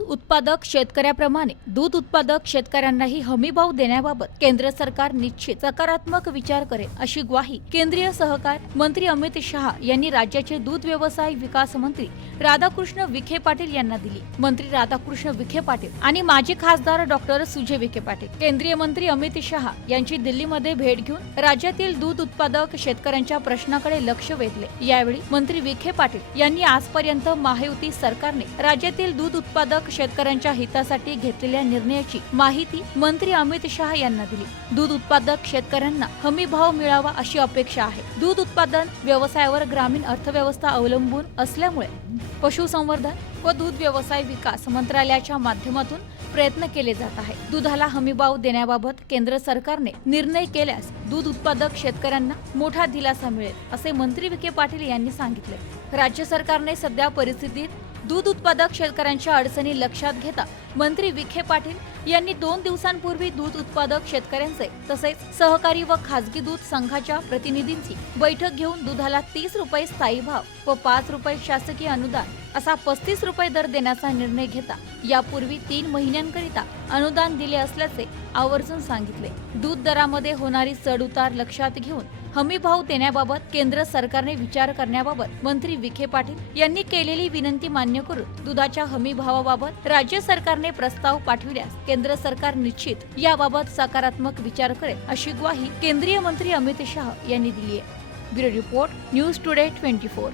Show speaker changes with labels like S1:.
S1: उत्पादक शेतकऱ्याप्रमाणे दूध उत्पादक शेतकऱ्यांनाही हमीभाव देण्याबाबत केंद्र सरकार निश्चित सकारात्मक विचार करेल अशी ग्वाही केंद्रीय सहकार मंत्री अमित शहा यांनी राज्याचे दूध व्यवसाय विकास मंत्री राधाकृष्ण विखे पाटील यांना दिली. मंत्री राधाकृष्ण विखे पाटील आणि माजी खासदार डॉक्टर सुजय विखे पाटील. केंद्रीय मंत्री अमित शहा यांची दिल्लीमध्ये भेट घेऊन राज्यातील दूध उत्पादक शेतकऱ्यांच्या प्रश्नाकडे लक्ष वेधले. यावेळी मंत्री विखे पाटील यांनी आजपर्यंत महायुती सरकारने राज्यातील दूध उत्पादक शेतकऱ्यांच्या हितासाठी घेतलेल्या निर्णयाची माहिती मंत्री अमित शहा यांना दिली. दूध उत्पादक शेतकऱ्यांना हमी भाव मिळावा अशी अपेक्षा आहे. दूध उत्पादन व्यवसायावर ग्रामीण अर्थव्यवस्था अवलंबून असल्यामुळे पशुसंवर्धन व दूध व्यवसाय विकास मंत्रालयाच्या माध्यमातून प्रयत्न केले जात आहे. दुधाला हमीभाव देण्याबाबत केंद्र सरकारने निर्णय केल्यास दूध उत्पादक शेतकऱ्यांना मोठा दिलासा मिळेल असे मंत्री विखे पाटील यांनी सांगितले. राज्य सरकारने सध्या परिस्थितीत दूध उत्पादक शेतकऱ्यांच्या अडचणी लक्षात घेता मंत्री विखे पाटील यांनी दोन दिवसांपूर्वी दूध उत्पादक शेतकऱ्यांचे तसेच सहकारी व खासगी दूध संघाच्या प्रतिनिधींची बैठक घेऊन दुधाला तीस रुपये स्थायी भाव व पाच रुपये शासकीय अनुदान असा पस्तीस रुपये दर देण्याचा निर्णय घेता. यापूर्वी तीन महिन्यांकरिता अनुदान दिले असल्याचे आवर्जून सांगितले. दूध दरामध्ये होणारी चढउतार लक्षात घेऊन हमी भाव देण्याबाबत केंद्र सरकारने विचार करण्याबाबत मंत्री विखे पाटील यांनी केलेली विनंती मान्य करून दुधाच्या हमी भावाबाबत राज्य सरकारने प्रस्ताव पाठविल्यास केंद्र सरकार निश्चित याबाबत सकारात्मक विचार करेल अशी ग्वाही केंद्रीय मंत्री अमित शाह यांनी दिली आहे. Bureau report news today twenty four.